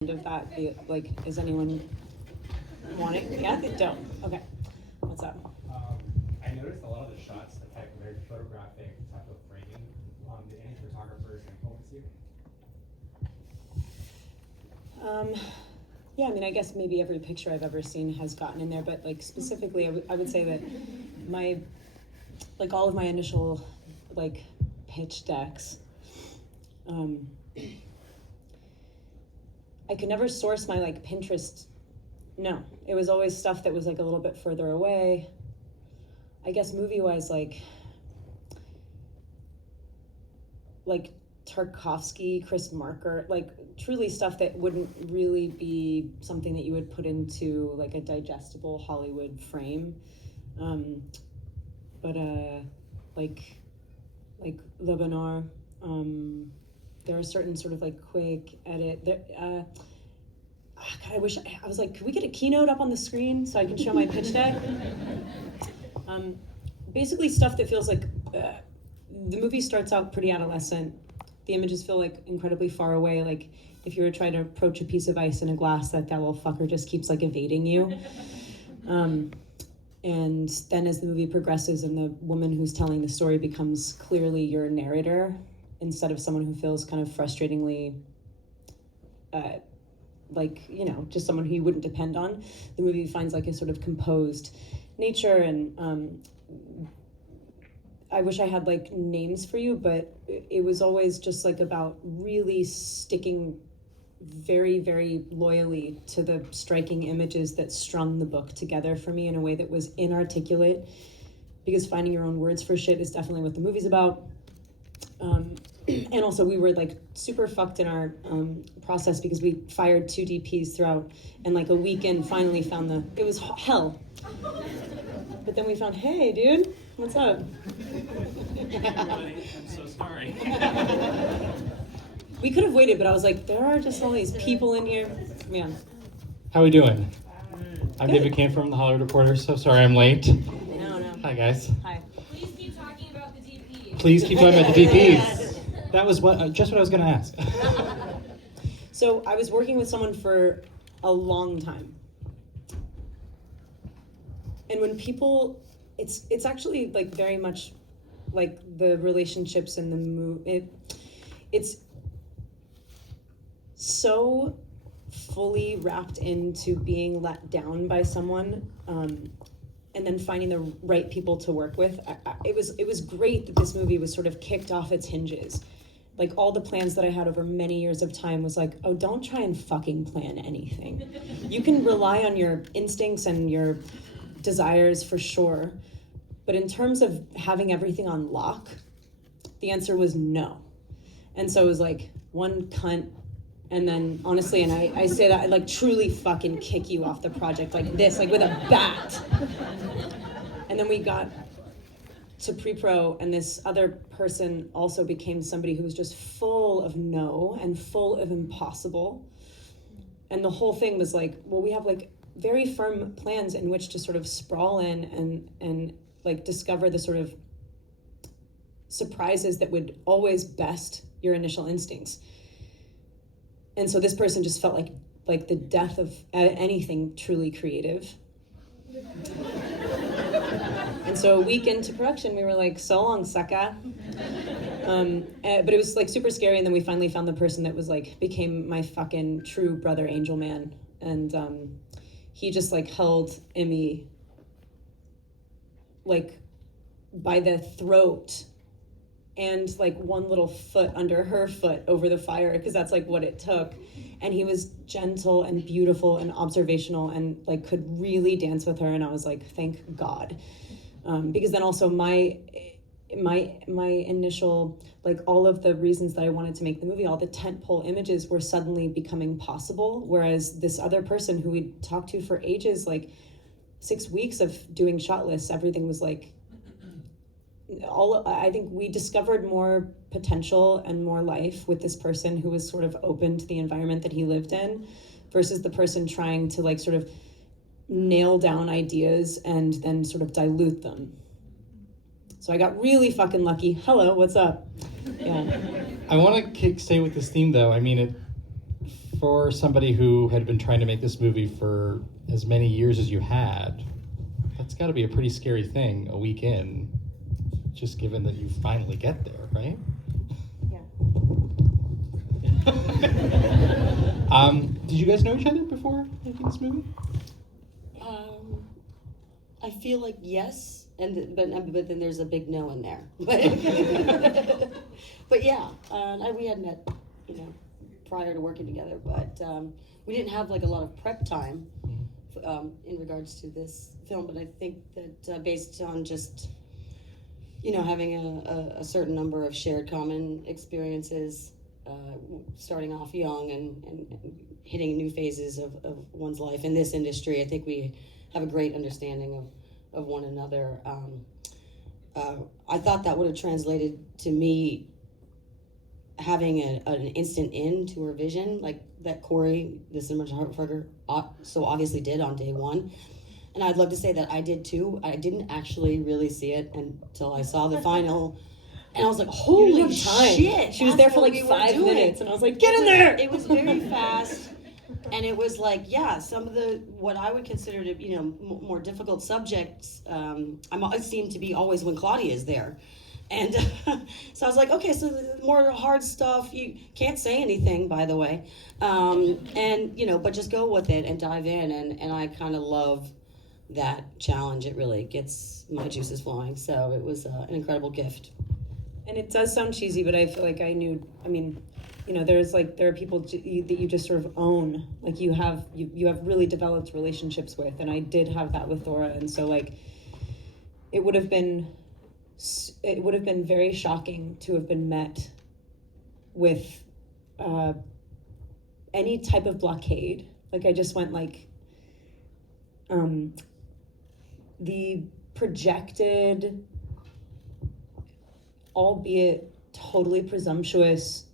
of that, like, is anyone wanting? Yeah, they don't. Okay, what's up? I noticed a lot of the shots that have very photographic type of framing. Do any photographers influence you? Yeah, I mean, I guess maybe every picture I've ever seen has gotten in there, but like specifically, I would say that all of my initial like pitch decks, I could never source my like Pinterest. No, it was always stuff that was like a little bit further away. I guess movie-wise, like Tarkovsky, Chris Marker, like truly stuff that wouldn't really be something that you would put into like a digestible Hollywood frame. But like Le Bonheur, there are certain sort of like quick edit. God, I wish I was like, could we get a keynote up on the screen so I can show my pitch deck? Basically stuff that feels like the movie starts out pretty adolescent. The images feel like incredibly far away. Like if you were trying to approach a piece of ice in a glass, that little fucker just keeps like evading you. And then as the movie progresses and the woman who's telling the story becomes clearly your narrator instead of someone who feels kind of frustratingly like, you know, just someone who you wouldn't depend on, the movie finds like a sort of composed nature. And I wish I had like names for you, but it was always just like about really sticking very, very loyally to the striking images that strung the book together for me in a way that was inarticulate, because finding your own words for shit is definitely what the movie's about. And also we were like super fucked in our process because we fired 2 DPs throughout, and like a weekend finally found it was hell. But then we found, hey dude, what's up? I'm so sorry. We could have waited, but I was like, there are just all these people in here. Man. How are we doing? I'm David Kane from the Hollywood Reporter. So sorry I'm late. No. Hi guys. Hi. Please keep talking about the DPs. Please keep talking about the DPs. That was just what I was going to ask. So I was working with someone for a long time. And when people, it's actually like very much like the relationships in the movie. It's so fully wrapped into being let down by someone, and then finding the right people to work with. It was great that this movie was sort of kicked off its hinges. Like all the plans that I had over many years of time was like, oh, don't try and fucking plan anything. You can rely on your instincts and your desires for sure. But in terms of having everything on lock, the answer was no. And so it was like one cunt. And then honestly, and I say that, I like truly fucking kick you off the project like this, like with a bat. And then we got to pre-pro, and this other person also became somebody who was just full of no and full of impossible. And the whole thing was like, well, we have like very firm plans in which to sort of sprawl in and like discover the sort of surprises that would always best your initial instincts. And so this person just felt like the death of anything truly creative. And so a week into production, we were like, so long, sucker. But it was like super scary. And then we finally found the person that was like, became my fucking true brother angel man. And he just like held Emmy like by the throat and like one little foot under her foot over the fire, because that's like what it took. And he was gentle and beautiful and observational and like could really dance with her. And I was like, thank God. Because then also my initial, like all of the reasons that I wanted to make the movie, all the tentpole images were suddenly becoming possible. Whereas this other person who we talked to for ages, like 6 weeks of doing shot lists, everything was like, I think we discovered more potential and more life with this person who was sort of open to the environment that he lived in versus the person trying to like sort of nail down ideas and then sort of dilute them. So I got really fucking lucky. Hello, what's up? Yeah. I want to stay with this theme though. I mean, it For somebody who had been trying to make this movie for as many years as you had, that's got to be a pretty scary thing a week in, just given that you finally get there, right? Yeah. Did you guys know each other before making this movie? I feel like yes, but then there's a big no in there. But yeah, we had met, prior to working together, but we didn't have like a lot of prep time in regards to this film. But I think that based on just having a certain number of shared common experiences, starting off young and hitting new phases of one's life in this industry, I think we have a great understanding of one another. I thought that would have translated to me having an instant in to her vision, like that Corey, the cinematographer, so obviously did on day one. And I'd love to say that I did too. I didn't actually really see it until I saw the final. And I was like, holy shit. She was there for like 5 minutes, and I was like, get in there! It was very fast. And it was like, yeah, some of what I would consider to, more difficult subjects, it seemed to be always when Claudia is there. And so I was like, okay, so the more hard stuff, you can't say anything, by the way. But just go with it and dive in. And I kind of love that challenge. It really gets my juices flowing. So it was an incredible gift. And it does sound cheesy, but I feel like there are people that you just sort of own, like you have really developed relationships with, and I did have that with Thora, and so like it would have been very shocking to have been met with any type of blockade. Like I just went like the projected, albeit totally presumptuous,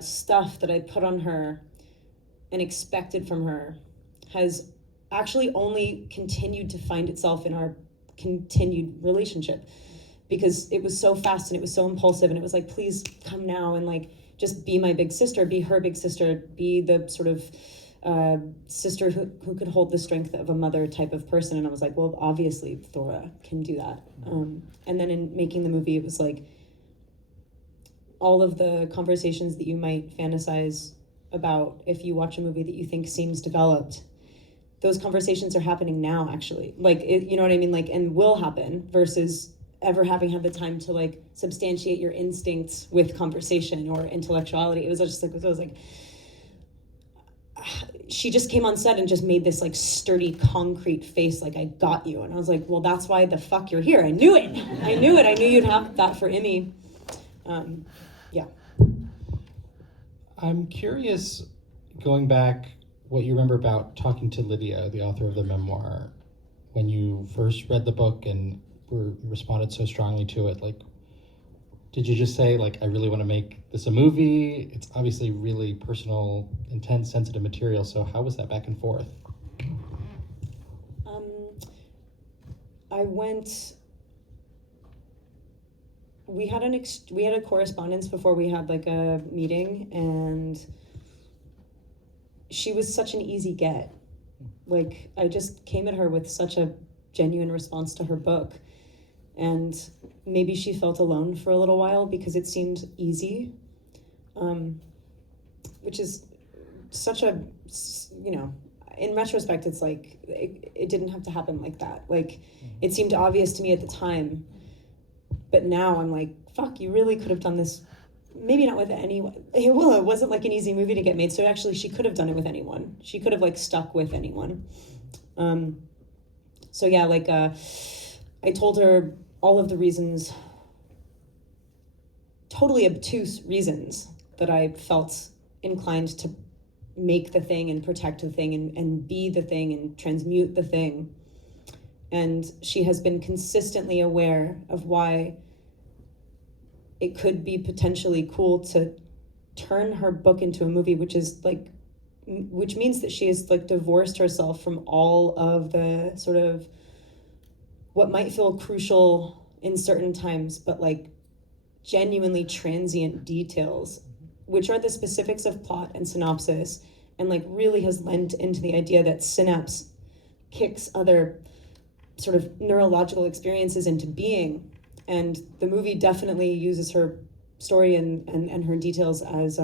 stuff that I put on her and expected from her has actually only continued to find itself in our continued relationship, because it was so fast and it was so impulsive, and it was like, please come now and like just be my big sister, be her big sister, be the sort of sister who could hold the strength of a mother type of person. And I was like, well, obviously Thora can do that. And then in making the movie, it was like all of the conversations that you might fantasize about if you watch a movie that you think seems developed, those conversations are happening now, actually. Like, you know what I mean? Like, and will happen, versus ever having had the time to like substantiate your instincts with conversation or intellectuality. It was like she just came on set and just made this like sturdy concrete face, like, I got you. And I was like, well, that's why the fuck you're here. I knew it. I knew you'd have that for Emmy. Yeah. I'm curious, going back, what you remember about talking to Lidia, the author of the memoir, when you first read the book and responded so strongly to it. Like, did you just say, like, I really want to make this a movie? It's obviously really personal, intense, sensitive material. So how was that back and forth? We had a correspondence before we had like a meeting, and she was such an easy get. Like, I just came at her with such a genuine response to her book, and maybe she felt alone for a little while because it seemed easy, which is such a, in retrospect, it's like it didn't have to happen like that. Like, it seemed obvious to me at the time, but now I'm like, fuck, you really could have done this. Maybe not with anyone. Well, it wasn't like an easy movie to get made, so actually she could have done it with anyone. She could have like stuck with anyone. So yeah, like I told her all of the reasons, totally obtuse reasons, that I felt inclined to make the thing and protect the thing and be the thing and transmute the thing. And she has been consistently aware of why it could be potentially cool to turn her book into a movie, which means that she has like divorced herself from all of the sort of what might feel crucial in certain times, but like genuinely transient details which are the specifics of plot and synopsis, and like really has lent into the idea that synapse kicks other sort of neurological experiences into being. And the movie definitely uses her story and her details as,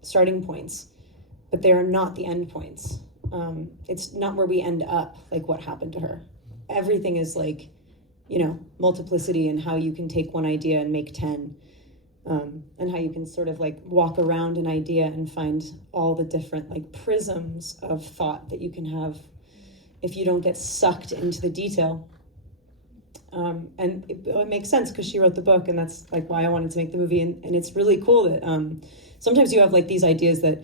starting points, but they are not the end points. It's not where we end up, like what happened to her. Everything is like, multiplicity and how you can take one idea and make 10. And how you can sort of like walk around an idea and find all the different like prisms of thought that you can have if you don't get sucked into the detail. And it makes sense because she wrote the book, and that's like why I wanted to make the movie. And it's really cool that sometimes you have like these ideas that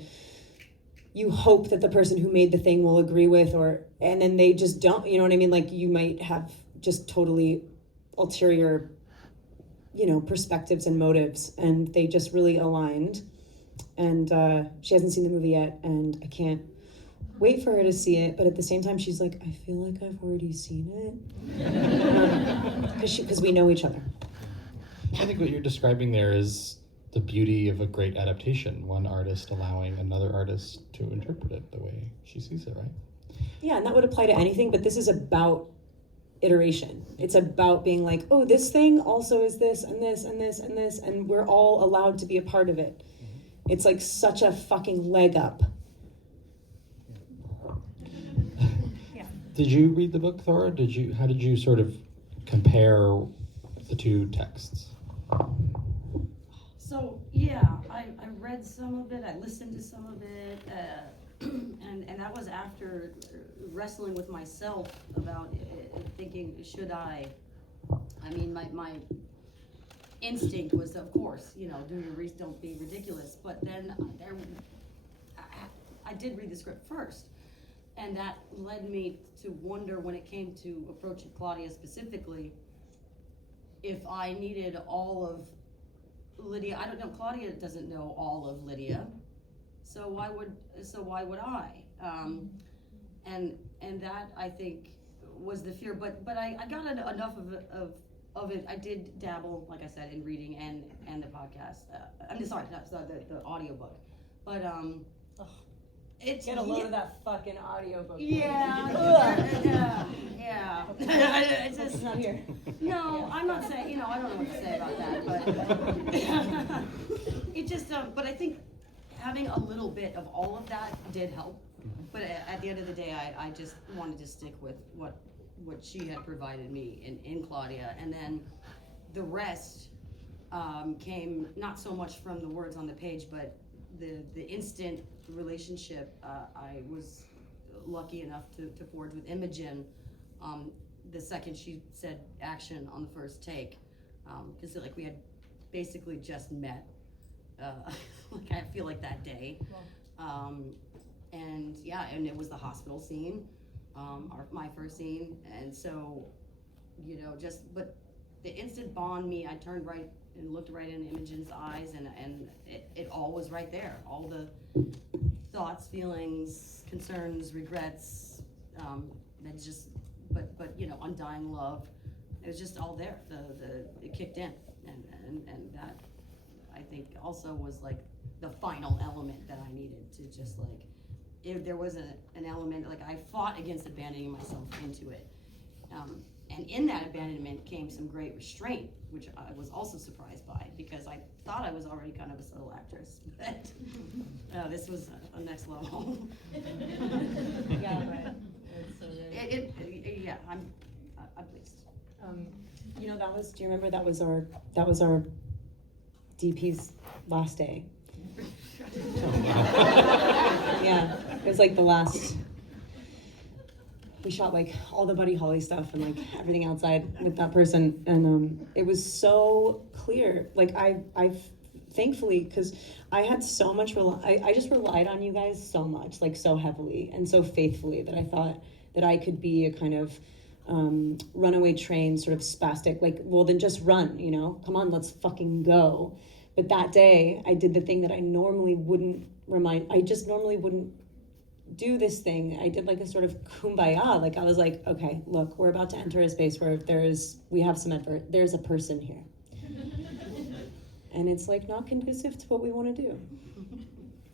you hope that the person who made the thing will agree with, and then they just don't, you know what I mean? Like you might have just totally ulterior, perspectives and motives, and they just really aligned. And she hasn't seen the movie yet, and I can't wait for her to see it, but at the same time she's like, I feel like I've already seen it. Because we know each other. I think what you're describing there is the beauty of a great adaptation, one artist allowing another artist to interpret it the way she sees it, right? Yeah, and that would apply to anything, but this is about iteration. It's about being like, oh, this thing also is this and this and this and this, and we're all allowed to be a part of it. Mm-hmm. It's like such a fucking leg up. Did you read the book, Thora? How did you sort of compare the two texts? So yeah, I read some of it, I listened to some of it, and that was after wrestling with myself about thinking, should I? I mean, my instinct was, of course, do your research, don't be ridiculous. But then I did read the script first. And that led me to wonder, when it came to approaching Claudia specifically, if I needed all of Lidia. I don't know, Claudia doesn't know all of Lidia, so why would I? And that, I think, was the fear. But I got enough of it. I did dabble, like I said, in reading and the podcast. I'm sorry, that's the audiobook. But it's Get a load of that fucking audiobook. Yeah. Yeah. It's just not here. No, yeah. I'm not saying, I don't know what to say about that, but it just, but I think having a little bit of all of that did help. But at the end of the day, I just wanted to stick with what she had provided me in Claudia, and then the rest came not so much from the words on the page, but the instant relationship I was lucky enough to forge with Imogen the second she said action on the first take, because like we had basically just met like I feel like that day. And yeah, and it was the hospital scene, my first scene, and so but the instant bond I turned right and looked right in Imogen's eyes, and it all was right there. All the thoughts, feelings, concerns, regrets, and just, but undying love. It was just all there. It kicked in, and that I think also was like the final element that I needed to just like. There was an element, like I fought against abandoning myself into it. And in that abandonment came some great restraint, which I was also surprised by, because I thought I was already kind of a subtle actress, but this was a next level. Yeah, right. It's so good. Yeah, I'm pleased. Do you remember that was our DP's last day? Yeah, it was like the last. We shot like all the Buddy Holly stuff and like everything outside with that person, and it was so clear. Like I thankfully, because I had so much I just relied on you guys so much, like so heavily and so faithfully, that I thought that I could be a kind of runaway train, sort of spastic, like, well then just run, come on, let's fucking go. But that day I did the thing that I normally wouldn't do this thing. I did like a sort of kumbaya. Like I was like, okay, look, we're about to enter a space where there's a person here. and it's like not conducive to what we want to do.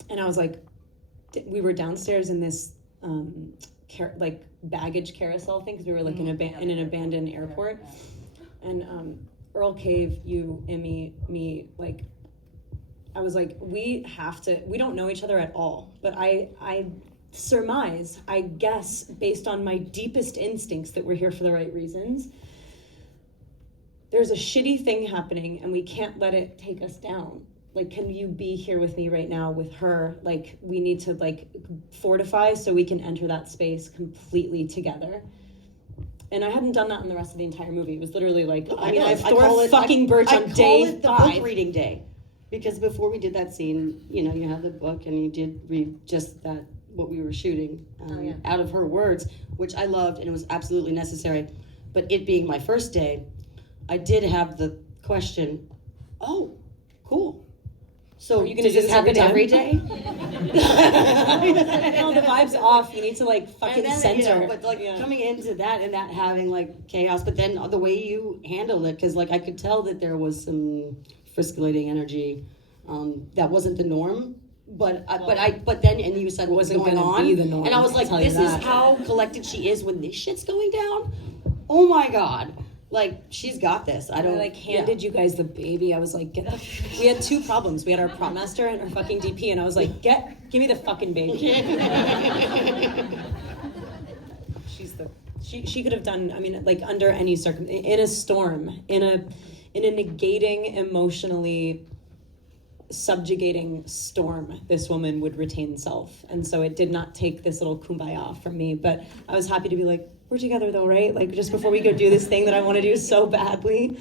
And I was like, we were downstairs in this like baggage carousel thing, because we were like in an abandoned airport, and Earl Cave, you, Emmy, me, like, I was like, we don't know each other at all, but I surmise, I guess, based on my deepest instincts, that we're here for the right reasons. There's a shitty thing happening and we can't let it take us down. Like, can you be here with me right now with her? Like, we need to like fortify so we can enter that space completely together. And I hadn't done that in the rest of the entire movie. It was literally like, I've Thora fucking Birch on day 5. I call it the book reading day. Because before we did that scene, you know, you had the book and you did read just that, what we were shooting out of her words, which I loved, and it was absolutely necessary. But it being my first day, I did have the question, oh, cool. So you does this happen every day? No, the vibe's off. You need to like fucking center. You know, but like coming into that and that having like chaos, but then the way you handled it, because like I could tell that there was some frisculating energy that wasn't the norm. But then you said what was going on, be the norm, and I was like, this is how collected she is when this shit's going down. Oh my god. Like, she's got this. I handed you guys the baby. I was like, we had 2 problems. We had our prop master and our fucking DP, and I was like, give me the fucking baby. She could have done, I mean, like, under any circumstance, in a storm, in a negating, emotionally subjugating storm, this woman would retain self. And so it did not take this little kumbaya from me, but I was happy to be like, we're together though, right? Like, just before we go do this thing that I want to do so badly.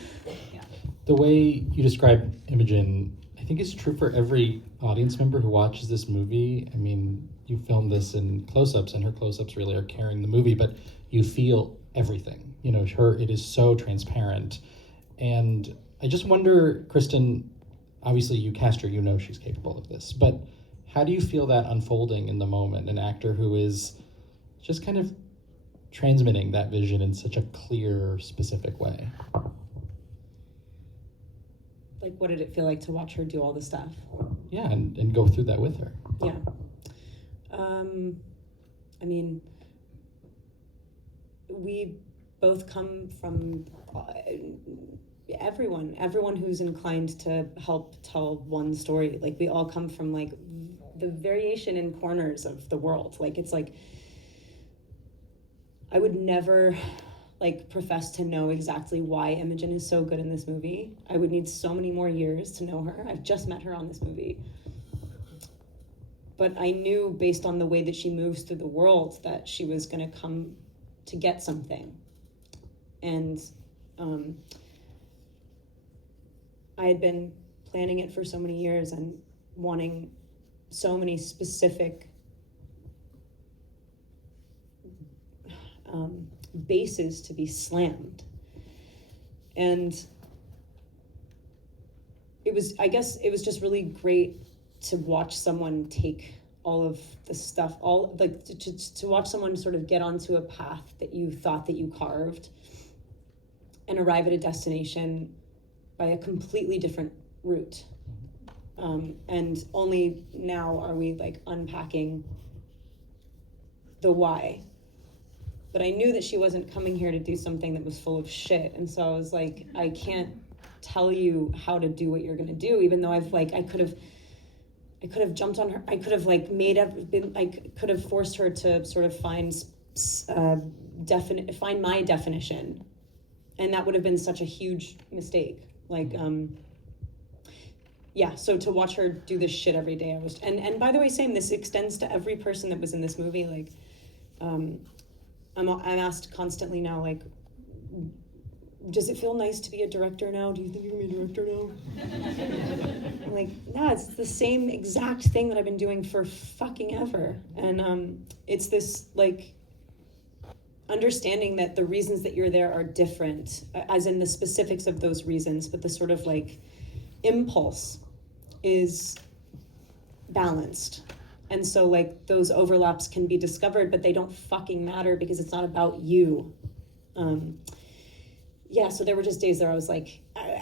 Yeah. The way you describe Imogen, I think is true for every audience member who watches this movie. I mean, you filmed this in close-ups, and her close-ups really are carrying the movie, but you feel everything. You know, it is so transparent. And I just wonder, Kristen, obviously you cast her, you know she's capable of this, but how do you feel that unfolding in the moment? An actor who is just kind of transmitting that vision in such a clear, specific way. Like, what did it feel like to watch her do all the stuff? Yeah, and go through that with her. Yeah. I mean, we both come from everyone who's inclined to help tell one story. Like, we all come from like the variation in corners of the world. Like, it's like, I would never like profess to know exactly why Imogen is so good in this movie. I would need so many more years to know her. I've just met her on this movie. But I knew, based on the way that she moves through the world, that she was going to come to get something. And I had been planning it for so many years and wanting so many specific bases to be slammed. And it was just really great to watch someone take all of the stuff, to watch someone sort of get onto a path that you thought that you carved and arrive at a destination by a completely different route. And only now are we like unpacking the why. But I knew that she wasn't coming here to do something that was full of shit. And so I was like, I can't tell you how to do what you're going to do, even though I could have jumped on her. I could have could have forced her to sort of find my definition. And that would have been such a huge mistake. Like, yeah, so to watch her do this shit every day, and by the way, same, this extends to every person that was in this movie. Like, I'm asked constantly now, like, does it feel nice to be a director now? Do you think you're gonna be a director now? I'm like, no, it's the same exact thing that I've been doing for fucking ever. And it's this, like, understanding that the reasons that you're there are different, as in the specifics of those reasons, but the sort of, like, impulse is balanced. And so, like, those overlaps can be discovered, but they don't fucking matter because it's not about you. Yeah, so there were just days there I was like,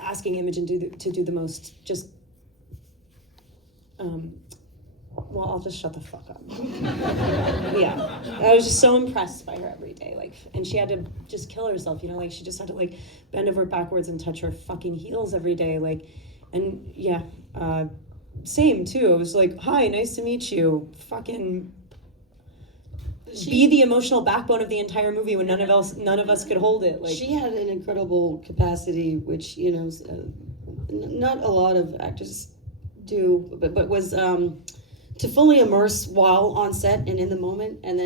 asking Imogen to do the most just. Well, I'll just shut the fuck up. Yeah, I was just so impressed by her every day, like, and she had to just kill herself, you know, like she just had to like bend over backwards and touch her fucking heels every day, like, and yeah, same too. It was like, hi, nice to meet you. Fucking be the emotional backbone of the entire movie when none of us could hold it. Like she had an incredible capacity, which not a lot of actors do, but was to fully immerse while on set and in the moment, and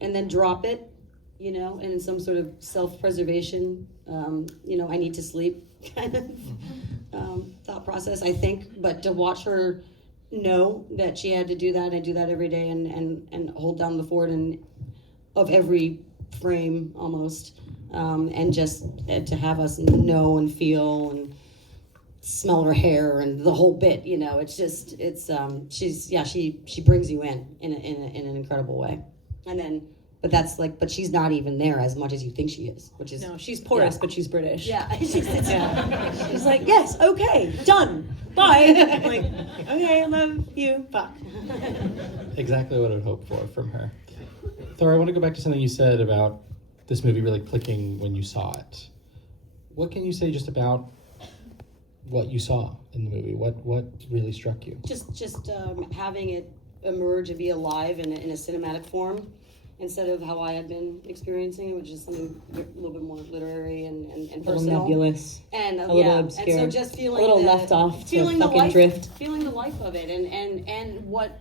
then drop it, and in some sort of self-preservation, I need to sleep kind of thought process, I think. But to watch her know that she had to do that and do that every day and hold down the fort of every frame almost, and just to have us know and feel and smell her hair and the whole bit, she brings you in an incredible way. And then but she's not even there as much as you think she is, which is no, she's porous, but she's British. Yeah. She's like, yes, okay, done, bye. I'm like, okay, I love you, bye. Exactly what I would hope for from her. Thora, I want to go back to something you said about this movie really clicking when you saw it. What can you say just about what you saw in the movie? What really struck you? Just having it emerge and be alive in a cinematic form, instead of how I had been experiencing it, which is something a little bit more literary and personal. A little nebulous. And a little obscure. And so just feeling a little left off to feeling fucking the life, drift. Feeling the life of it, and what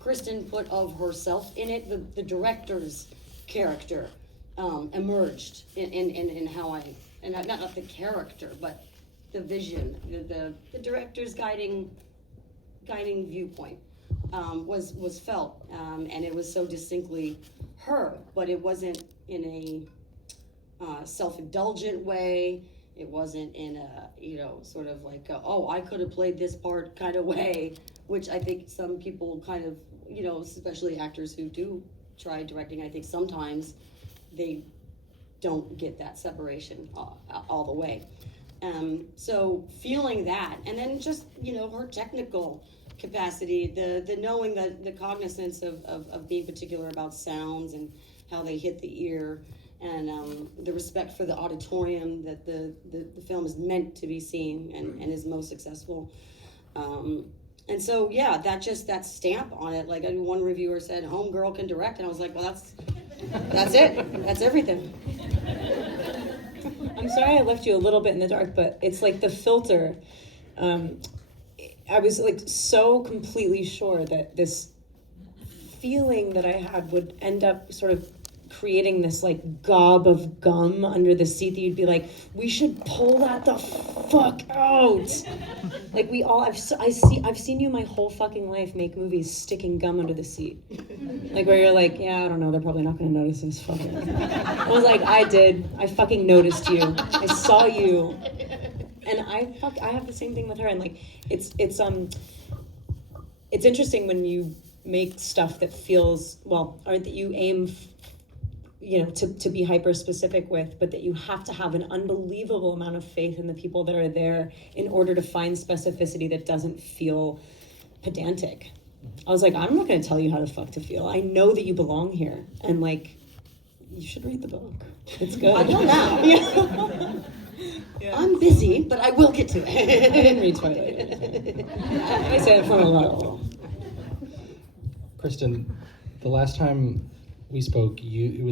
Kristen put of herself in it, the director's character emerged in how I, and not the character, but the vision, the director's guiding viewpoint was felt, and it was so distinctly her, but it wasn't in a self-indulgent way. It wasn't in a sort of like I could have played this part kind of way, which I think some people kind of especially actors who do try directing, I think sometimes they don't get that separation all the way. So feeling that, and then just her technical capacity, the knowing, the cognizance of being particular about sounds and how they hit the ear, and the respect for the auditorium that the film is meant to be seen and is most successful. And so that stamp on it, like one reviewer said, homegirl can direct, and I was like, well, that's it, that's everything. I'm sorry I left you a little bit in the dark, but it's like the filter. I was like so completely sure that this feeling that I had would end up sort of creating this like gob of gum under the seat that you'd be like, we should pull that the fuck out. Like I've seen you my whole fucking life make movies sticking gum under the seat. Like where you're like, yeah, I don't know, they're probably not gonna notice this fucking. I was like, I did. I fucking noticed you. I saw you. And I have the same thing with her, and like it's interesting when you make stuff that feels or that you aim to be hyper specific with, but that you have to have an unbelievable amount of faith in the people that are there in order to find specificity that doesn't feel pedantic. I was like, I'm not going to tell you how the fuck to feel. I know that you belong here, and like you should read the book. It's good. I will now. Yeah. Yeah. I'm busy, but I will get to it. I didn't read Twilight. I say it from a level. Kristen, the last time we spoke, you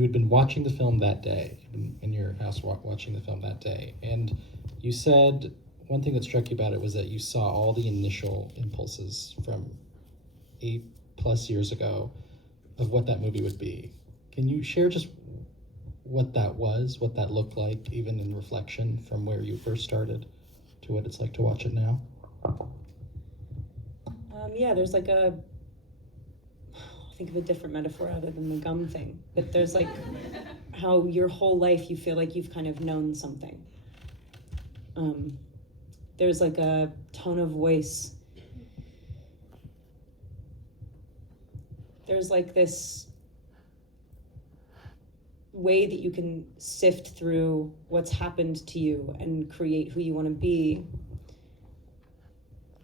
had been watching the film that day, in your house watching the film that day, and you said one thing that struck you about it was that you saw all the initial impulses from 8+ years ago of what that movie would be. Can you share just what that was, what that looked like, even in reflection from where you first started to what it's like to watch it now? There's like think of a different metaphor other than the gum thing, but there's like how your whole life you feel like you've kind of known something. There's like a tone of voice. There's like this way that you can sift through what's happened to you and create who you want to be.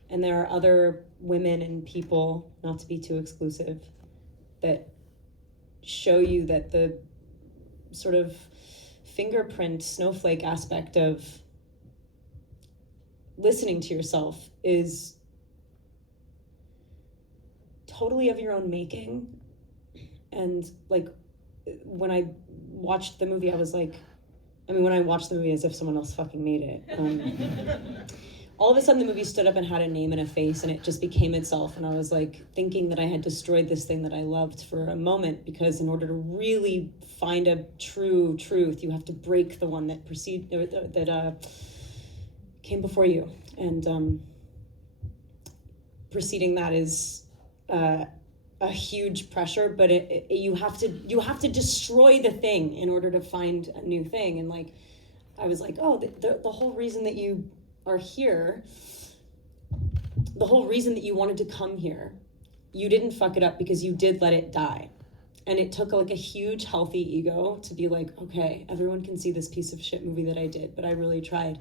And there are other women and people, not to be too exclusive, that show you that the sort of fingerprint snowflake aspect of listening to yourself is totally of your own making. And like, when I watched the movie, I was like, when I watched the movie as if someone else fucking made it. All of a sudden the movie stood up and had a name and a face, and it just became itself. And I was like thinking that I had destroyed this thing that I loved for a moment, because in order to really find a true truth, you have to break the one that came before you. And preceding that is a huge pressure, but you have to destroy the thing in order to find a new thing. And like, I was like, oh, the whole reason that you are here, the whole reason that you wanted to come here, you didn't fuck it up because you did let it die. And it took like a huge healthy ego to be like, okay, everyone can see this piece of shit movie that I did, but I really tried.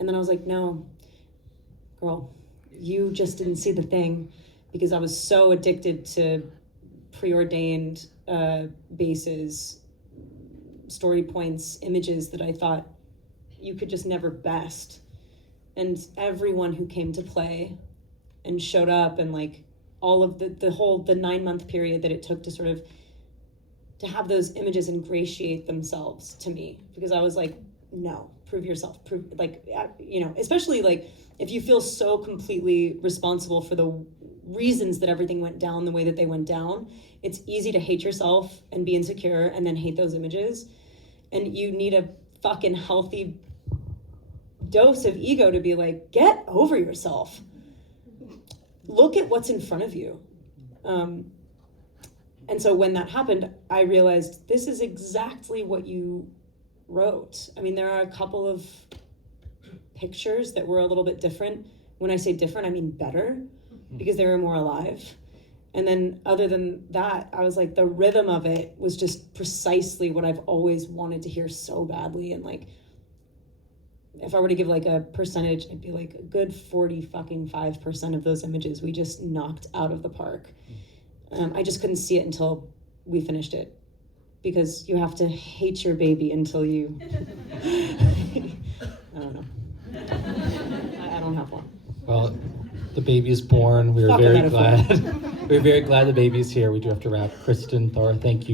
And then I was like, no, girl, you just didn't see the thing, because I was so addicted to preordained bases, story points, images, that I thought you could just never best. And everyone who came to play and showed up, and like all of the 9-month period that it took to sort of to have those images ingratiate themselves to me, because I was like, no, prove yourself, especially like if you feel so completely responsible for the reasons that everything went down the way that they went down, it's easy to hate yourself and be insecure and then hate those images. And you need a fucking healthy dose of ego to be like, get over yourself. Look at what's in front of you. And so when that happened, I realized this is exactly what you wrote. There are a couple of pictures that were a little bit different. When I say different, I mean better, because they were more alive. And then other than that, I was like, the rhythm of it was just precisely what I've always wanted to hear so badly. And like, if I were to give like a percentage, it'd be like a good 45% of those images we just knocked out of the park. I just couldn't see it until we finished it, because you have to hate your baby until you, I don't know. I don't have one. Well, the baby is born. We're very glad. We're very glad the baby's here. We do have to wrap. Kristen, Thora, thank you